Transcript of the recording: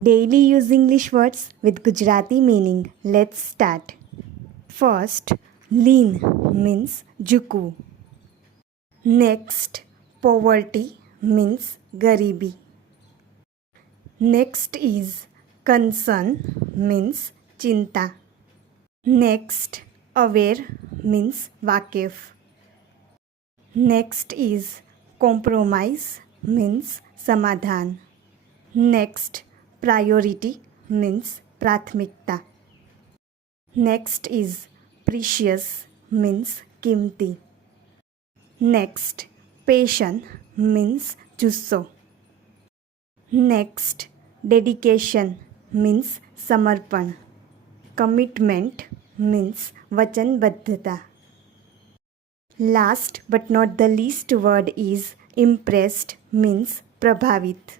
Daily use English words with Gujarati meaning. Let's start. First, lean means jukwu. Next, poverty means garibi. Next is concern means chinta. Next, aware means wakif. Next is compromise means samadhan. Next, priority means prathmikta. Next is precious means kimti. Next, patient means jusso. Next, dedication means samarpan. Commitment means vachanbaddhata. Last but not the least word is impressed means prabhavit.